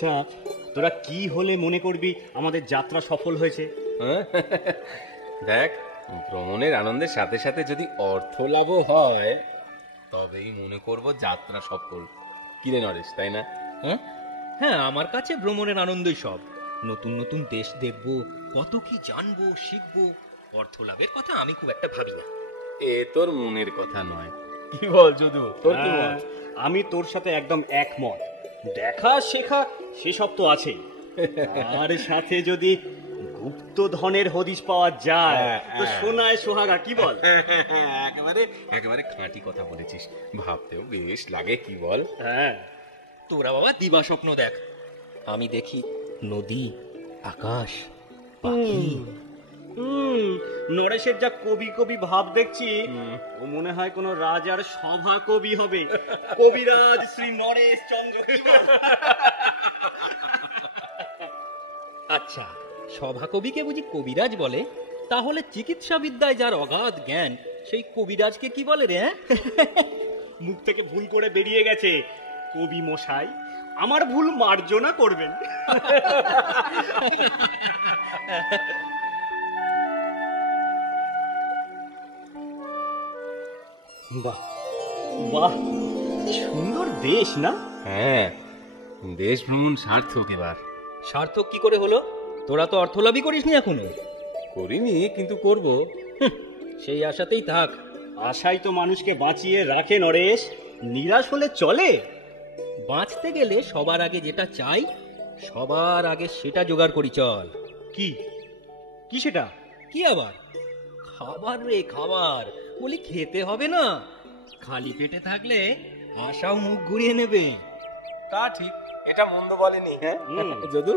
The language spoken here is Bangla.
আচ্ছা, তোরা কি হলে মনে করবি আমাদের যাত্রা সফল হয়েছে? দেখ, ভ্রমণের আনন্দের সাথে সাথে যদি অর্থ লাভও হয় তবেই মনে করব যাত্রা সফল। কিরে নরেশ, তাই না? হ্যাঁ, আমার কাছে ভ্রমণের আনন্দই সব। নতুন নতুন দেশ দেখব, কত কি জানবো, শিখবো। অর্থ লাভের কথা আমি খুব একটা ভাবি না। এ তোর মনের কথা নয়, কি বল যদু, তোর কি হ্যাঁ, মত? আমি তোর সাথে একদম একমত। দেখা শেখা সেসব তো আছেই, আর সাথে যদি গুপ্ত ধনের হদিশ পাওয়া যায় তো সোনায় সোহাগা, কি বল? একেবারে একেবারে খাঁটি কথা বলেছিস, ভাবতেও বেশ লাগে, কি বল? হ্যাঁ, তোরা বাবা দিবা স্বপ্ন দেখ, আমি দেখি নদী, আকাশ, পাখি। নরেশের যা কবি কবি ভাব দেখছি, ও মনে হয় কোন রাজার সভা কবি হবে। কবিরাজ শ্রী নরেশ চন্দ্র, কি বল? আচ্ছা, সভাকবিকে বুঝি কবিরাজ বলে? তাহলে চিকিৎসা বিদ্যায় যার অগাধ জ্ঞান, সেই কবিরাজকে কি বলে রে? মুখ থেকে ভুল করে বেরিয়ে গেছে। কবি মশাই আমার ভুল মার্জনা করবেন। বাহ বাহ, কি সুন্দর দেশ না? হ্যাঁ, দেশ ভ্রমণ সার্থক এবার। সার্থক কি করে হলো? তোরা তো অর্থলাভই করিসনি এখনো। করিনি, কিন্তু করব। সেই আশাতেই থাক। আশাই তো মানুষকে বাঁচিয়ে রাখে নরেশ, নিরাশ হলে চলে? বাঁচতে গেলে সবার আগে যেটা চাই, সবার আগে সেটা জোগাড় করি চল। কি কি সেটা? কি আবার? খাবার রে, খাবার। বলি খেতে হবে না, খালি পেটে থাকলে আশাও মুখ ঘুরিয়ে নেবে। তা ঠিক, এটা মন্দ বলেনি। হ্যাঁ যদু?